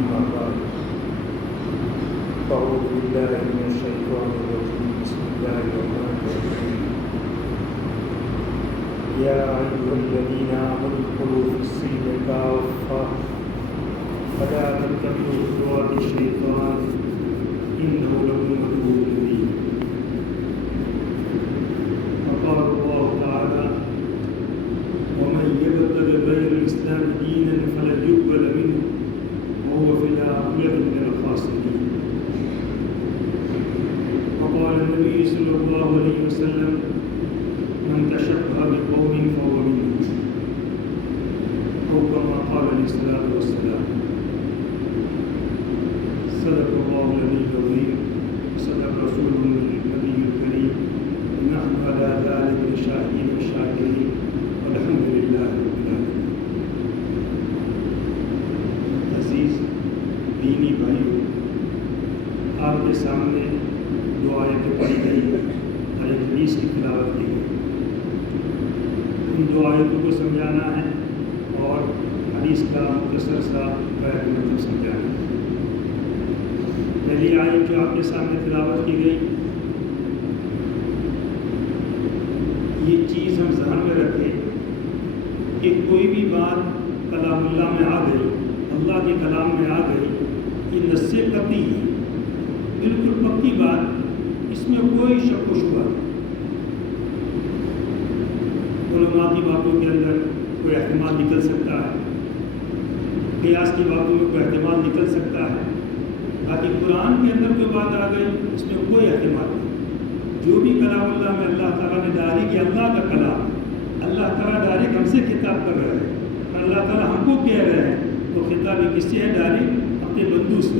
أما بعد فأعوذ بالله من الشيطان الرجيم بسم الله الرحمن الرحيم يا أيها الذين آمنوا ادخلوا في السلم كافة ولا تتبعوا خطوات الشيطان إنه لكم عدو مبين. وقال الله تعالى ومن يبتغ غير الإسلام دينا فلن يقبل منه وهو في الآخرة من الخاسرين. وقال النبي صلى الله عليه وسلم من تشبه بقوم فهو منهم أو كما قال عليه الصلاة والسلام. صدق الله العلي العظيم وصدق رسوله النبي الكريم ونحن على ذلك الشاهدين والشاكرين والحمد لله رب العالمين. عزیز دینی بھائیوں، آپ کے سامنے دو آیتیں پڑھی گئی اور ایک حدیث کی تلاوت کی گئی. ان دو آیتوں کو سمجھانا ہے اور حدیث کا مختصر سا مطلب سمجھانا ہے. پہلی آیت جو آپ کے سامنے تلاوت کی گئی، یہ چیز ہم ذہن میں رکھیں کہ کوئی بھی بات کلام اللہ میں آ گئی، اللہ کے کلام میں آ گئی، یہ نص قطعی ہے، بالکل پکی بات، اس میں کوئی شک و شبہ نہیں. علماء کی باتوں کے اندر کوئی احتمال نکل سکتا ہے، قیاس کی باتوں میں کوئی احتمال نکل سکتا ہے، باقی قرآن کے اندر کوئی بات آ گئی اس میں کوئی احتمال نہیں. جو بھی کلام اللہ میں اللہ تعالیٰ نے ڈائریکٹ کیا، اللہ کا کلام، اللہ تعالیٰ ڈائریکٹ ہم سے خطاب کر رہے ہیں، اللہ تعالیٰ ہم کو کہہ رہے ہیں، تو خطاب کس سے ہے؟ ڈائریکٹ اپنے بندو سے.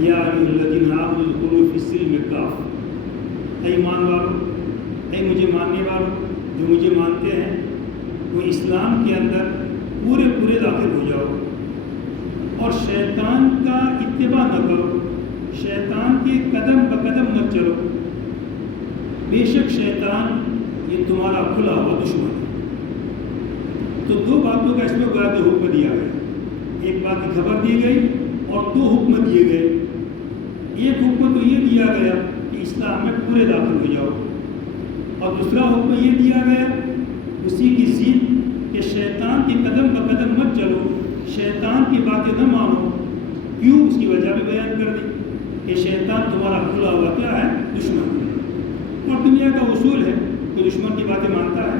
یا ایھا الذین آمنوا ادخلوا فی السلم کافۃ، اے ایمان والو، اے مجھے ماننے والو، جو مجھے مانتے ہیں وہ اسلام کے اندر پورے داخل ہو جاؤ اور شیطان کا اتباع نہ کرو، شیطان کے قدم بقدم مت چلو. بے شک شیطان یہ تمہارا کھلا ہوا دشمن ہے. تو دو باتوں کا اس میں گویا کہ حکم دیا گیا. ایک بات کی خبر دی گئی اور دو حکم دیے گئے. ایک حکم تو یہ دیا گیا کہ اسلام میں پورے داخل ہو جاؤ، اور دوسرا حکم یہ دیا گیا اسی کی ضد کہ شیطان کے قدم بقدم مت چلو، شیطان کی باتیں نہ مانو. کیوں؟ اس کی وجہ بھی بیان کر دی کہ شیطان تمہارا کھلا ہوا کیا ہے؟ دشمن ہے. اور دنیا کا اصول ہے کہ دشمن کی باتیں مانتا ہے.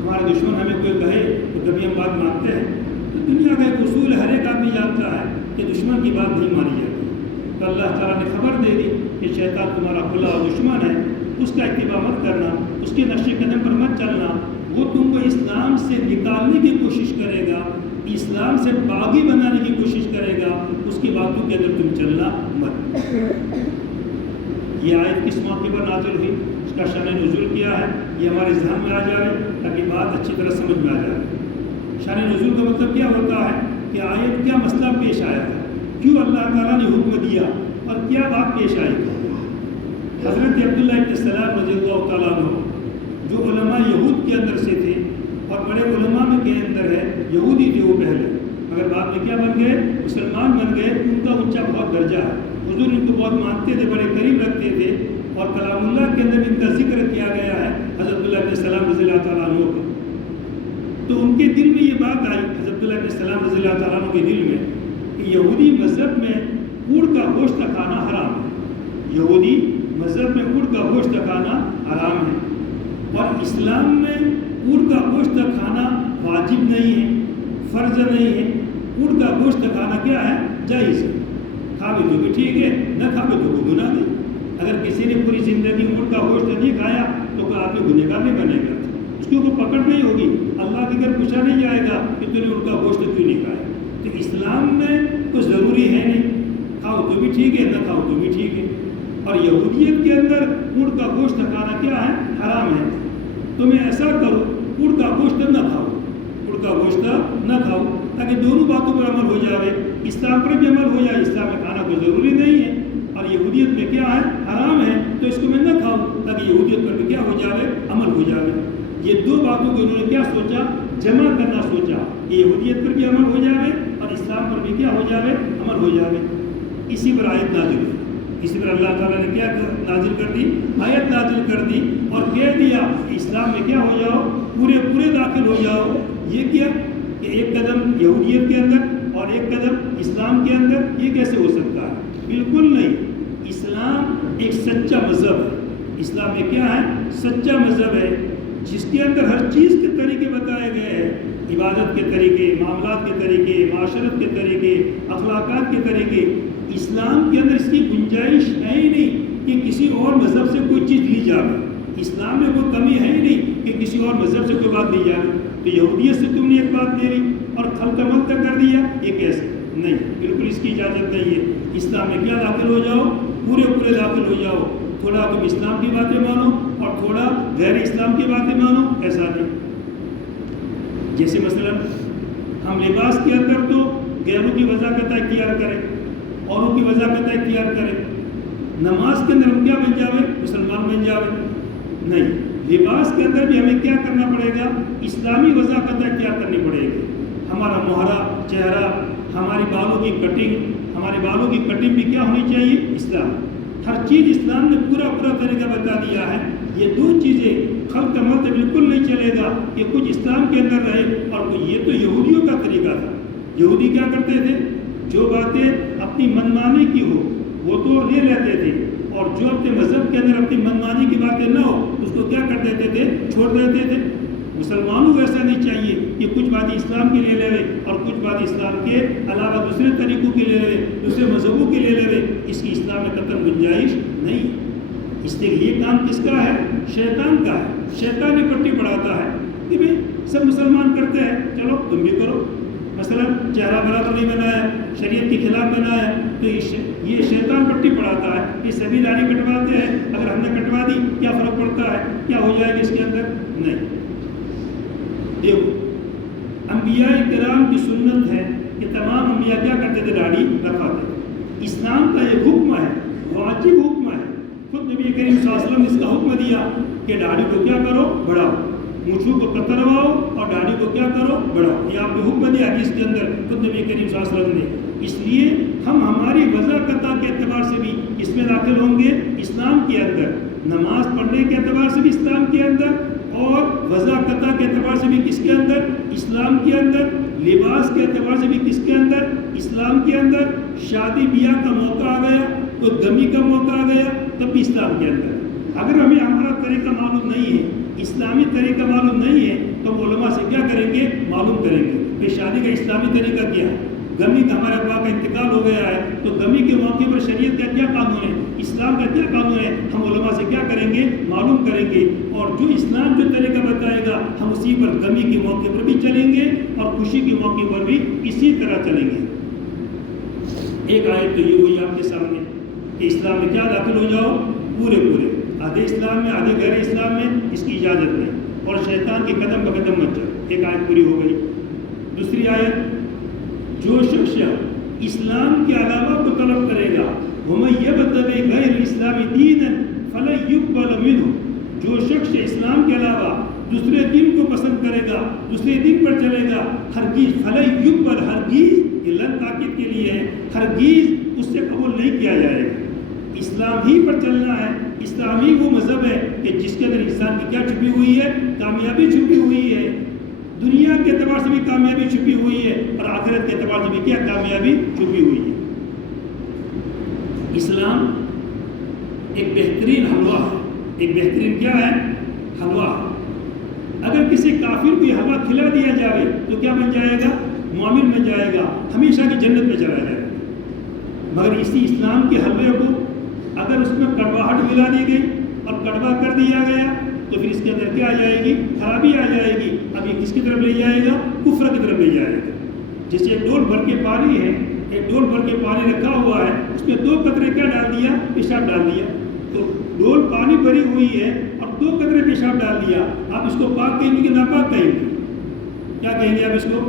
ہمارے دشمن ہمیں کوئی کہے تو کبھی ہم بات مانتے ہیں. تو دنیا کا ایک اصول ہر ایک آدمی جانتا ہے کہ دشمن کی بات نہیں مانی جاتی. تو اللہ تعالیٰ نے خبر دے دی کہ شیطان تمہارا کھلا ہوا دشمن ہے، اس کا اتباع مت کرنا، اس کے نقش قدم پر مت چلنا. وہ تم کو اسلام سے نکالنے کی کوشش کرے گا، اسلام سے باغی بنانے کی کوشش کرے گا، اس کی باتوں کے اندر تم چلنا مت. یہ آیت کس موقع پر نازل ہوئی، اس کا شان نزول کیا ہے، یہ ہمارے ذہن میں آ جائے تاکہ بات اچھی طرح سمجھ میں آ جائے. شان نزول کا مطلب کیا ہوتا ہے کہ آیت کیا مسئلہ پیش آیا تھا، کیوں اللہ تعالیٰ نے حکم دیا اور کیا بات پیش آئی. حضرت عبداللہ ابن سلام رضی اللہ تعالیٰ عنہ جو علماء یہود کے اندر سے تھے اور بڑے علماء میں کے اندر ہے، یہودی تھے وہ پہلے، مگر بعد میں کیا بن گئے؟ مسلمان بن گئے. ان کا اونچا بہت درجہ ہے، حضور ان کو بہت مانتے تھے، بڑے قریب رکھتے تھے، اور کلام اللہ کے اندر ان کا ذکر کیا گیا ہے حضرت عبداللہ ابن سلام رضی اللہ تعالیٰ عنہ کا. تو ان کے دل میں یہ بات آئی، حضرت عبداللہ ابن سلام رضی اللہ تعالیٰ عنہ کے دل میں، کہ یہودی مذہب میں اونٹ کا گوشت کھانا حرام ہے. یہودی مذہب میں اونٹ کا گوشت کھانا حرام ہے، اور اسلام میں اونٹ کا گوشت کھانا واجب نہیں ہے، فرض نہیں ہے. اونٹ کا گوشت کھانا کیا ہے؟ جائز ہے. کھاوے تو بھی ٹھیک ہے، نہ کھاوے تو کوئی گناہ نہیں. اگر کسی نے پوری زندگی اونٹ کا گوشت نہیں کھایا تو کوئی آدمی گنہگار نہیں بنے گا، اس کی کوئی پکڑ نہیں ہوگی. اللہ کے گھر پوچھا نہیں جائے گا کہ تو نے اونٹ کا گوشت کیوں نہیں کھایا. تو اسلام میں کچھ ضروری ہے نہیں، کھاؤ تو بھی ٹھیک ہے، نہ کھاؤ تو بھی ٹھیک ہے. اور یہودیت کے اندر اونٹ کا گوشت کھانا کیا ہے؟ حرام ہے. تم ایسا کرو، اونٹ کا گوشت نہ کھاؤ، اونٹ کا گوشت نہ کھاؤ، تاکہ دونوں باتوں پر عمل ہو جائے. اسلام پر بھی عمل ہو جائے، اسلام میں کھانا کوئی ضروری نہیں ہے، اور یہودیت میں کیا ہے؟ حرام ہے، تو اس کو میں نہ کھاؤں تاکہ یہودیت پر بھی کیا ہو جائے؟ عمل ہو جائے. یہ دو باتوں کو انہوں نے کیا سوچا؟ جمع کرنا سوچا کہ یہودیت پر بھی عمل ہو جائے اور اسلام پر بھی کیا ہو جاوے، عمل ہو جاوے۔ اسی پر آیت نازل ہوئی، اسی پر اللہ تعالیٰ نے کیا نازل کر دی، آیت نازل کر دی اور کہہ دیا کہ اسلام میں کیا ہو جاؤ، پورے پورے داخل ہو جاؤ۔ یہ کیا کہ ایک قدم یہودیت کے اندر اور ایک قدم اسلام کے اندر، یہ کیسے ہو سکتا ہے؟ بالکل نہیں۔ اسلام ایک سچا مذہب ہے۔ اسلام میں کیا ہے؟ سچا مذہب ہے، جس کے اندر ہر چیز کے طریقے بتائے گئے ہیں، عبادت کے طریقے، معاملات کے طریقے، معاشرت کے طریقے، اخلاقات کے طریقے۔ اسلام کے اندر اس کی گنجائش ہے ہی نہیں کہ کسی اور مذہب سے کوئی چیز لی جائے۔ اسلام میں کوئی کمی ہے ہی نہیں کہ کسی اور مذہب سے کوئی بات لی جائے۔ تو یہودیت سے تم نے ایک بات لے لی اور خلق ملک کر دیا، یہ کیسے؟ نہیں، بالکل اس کی اجازت نہیں ہے۔ اسلام میں کیا داخل ہو جاؤ، پورے پورے داخل ہو جاؤ۔ تھوڑا تم اسلام کی باتیں مانو اور تھوڑا غیر اسلام کی باتیں مانو، ایسا نہیں۔ جیسے مثلا ہم لباس کے اندر تو غیروں کی وضاحت اختیار کریں، اوروں کی وضاحت اختیار کریں۔ نماز کے اندر ہم کیا بن جاوے؟ مسلمان بن جاوے؟ نہیں، لباس کے اندر بھی ہمیں کیا کرنا پڑے گا؟ اسلامی وضاحت اختیار کرنی پڑے گی۔ ہمارا مہرا چہرہ، ہماری بالوں کی کٹنگ، ہمارے بالوں کی کٹنگ بھی کیا ہونی چاہیے؟ اسلام۔ ہر چیز اسلام نے پورا پورا طریقہ بتا دیا ہے۔ یہ دو چیزیں خلق عمل تو بالکل نہیں چلے گا کہ کچھ اسلام کے اندر رہے اور کوئی، یہ تو یہودیوں کا طریقہ تھا۔ یہودی کیا کرتے تھے؟ جو باتیں اپنی منمانی کی ہو وہ تو لے لیتے تھے، اور جو اپنے مذہب کے اندر اپنی منمانی کی باتیں نہ ہو اس کو کیا کر دیتے تھے؟ چھوڑ دیتے تھے۔ مسلمانوں کو ایسا نہیں چاہیے کہ کچھ باتیں اسلام کی لے لے اور کچھ باتیں اسلام کے علاوہ دوسرے طریقوں کی لے لے، دوسرے مذہبوں کی لے لے۔ اس کی اسلام میں قطعاً گنجائش نہیں۔ اس لیے یہ کام کس کا ہے؟ شیطان کا ہے۔ شیطان نے پٹی پڑھاتا ہے کہ بھئی سب مسلمان کرتے ہیں، چلو تم بھی کرو۔ مثلا چہرہ برابر نہیں بنایا، شریعت کے خلاف بنایا، تو یہ شیطان پٹی پڑھاتا ہے کہ سبھی داڑھی کٹواتے ہیں، اگر ہم نے کٹوا دی کیا فرق پڑتا ہے؟ کیا ہو جائے گا اس کے اندر؟ نہیں۔ دیکھو، انبیاء کرام کی سنت ہے کہ تمام انبیاء کیا کرتے تھے؟ داڑھی رکھواتے تھے۔ اسلام کا ایک حکم ہے، واجب حکم ہے۔ خود نبی کریم صلی اللہ علیہ وسلم نے اس کا حکم دیا کہ داڑھی کو کیا کرو؟ بڑھاؤ، مونچھوں کو کترواؤ اور داڑھی کو کیا کرو؟ بڑھاؤ۔ یہ آپ نے حکم دیا حدیث کے اندر خود نبی کریم صلی اللہ علیہ وسلم نے۔ اس لیے ہم ہماری وضاحت کے اعتبار سے بھی اس میں داخل ہوں گے، اسلام کے اندر۔ نماز پڑھنے کے اعتبار سے بھی اسلام کے اندر، اور وضاحت کے اعتبار سے بھی کس کے اندر؟ اسلام کے اندر۔ لباس کے اعتبار سے بھی کس کے اندر؟ اسلام کے اندر۔ شادی بیاہ کا موقع آ گیا، کوئی غمی کا موقع آ گیا، تب بھی اسلام کے اندر۔ اگر ہمیں ہمارا طریقہ معلوم نہیں ہے، اسلامی طریقہ معلوم نہیں ہے، تو ہم علماء سے کیا کریں گے؟ معلوم کریں گے کہ شادی کا اسلامی طریقہ کیا ہے۔ غمی کا، ہمارے ابا کا انتقال ہو گیا ہے، تو غمی کے موقع پر شریعت کا کیا قانون ہے، اسلام کا کیا قانون ہے، ہم علماء سے کیا کریں گے؟ معلوم کریں گے۔ اور جو اسلام جو طریقہ بتائے گا ہم اسی پر غمی کے موقع پر بھی چلیں گے اور خوشی کے موقع پر بھی اسی طرح چلیں گے۔ ایک آیت تو یہ ہوئی آپ کے سامنے کہ اسلام میں کیا داخل ہو جاؤ، پورے پورے، آدھے اسلام میں آدھے غیر اسلام میں، اس کی اجازت نہیں، اور شیطان کے قدم بقدم مت چلو۔ ایک آیت پوری ہو گئی۔ دوسری آیت، جو شخص اسلام کے علاوہ کو طلب کرے گا، وَمَن يَبْتَغِ غَيْرَ الْإِسْلَامِ دِينًا فَلَن يُقْبَلَ مِنْهُ، جو شخص اسلام کے علاوہ دوسرے دین کو پسند کرے گا، دوسرے دین پر چلے گا، ہرگز فَلَن يُقْبَلَ، ہرگز، یہ لن تاکید کے لیے ہے، ہرگز اس سے قبول نہیں کیا جائے گا۔ اسلام ہی پر چلنا ہے۔ اسلام ہی وہ مذہب ہے کہ جس کے اندر انسان کی کیا چھپی ہوئی ہے؟ کامیابی چھپی ہوئی ہے۔ دنیا کے اعتبار سے بھی کامیابی چھپی ہوئی ہے اور آخرت کے اعتبار سے بھی کیا کامیابی چھپی ہوئی ہے۔ اسلام ایک بہترین حلوہ ہے۔ ایک بہترین کیا ہے؟ حلوہ۔ اگر کسی کافر کو یہ حلوہ کھلا دیا جائے تو کیا بن جائے گا؟ مومن بن جائے گا، ہمیشہ کی جنت میں چلا جائے گا۔ مگر اسی اسلام کے حلوے کو اگر اس میں کڑواہٹ ملا دی گئی اور کڑوا کر دیا گیا تو پھر اس کے اندر کیا آ جائے گی؟ خرابی آ جائے گی۔ اب یہ کس کی طرف لے جائے گا؟ کفر کی طرف لے جائے گا۔ جیسے ایک ڈول بھر کے پانی ہے، ایک ڈول بھر کے پانی رکھا ہوا ہے، اس میں 2 قطرے کیا ڈال دیا؟ پیشاب ڈال دیا۔ تو ڈول پانی بھری ہوئی ہے اور 2 قطرے پیشاب ڈال دیا، آپ اس کو پاک کہیں گے کہ ناپاک کہیں گے؟ کیا کہیں گے آپ اس کو؟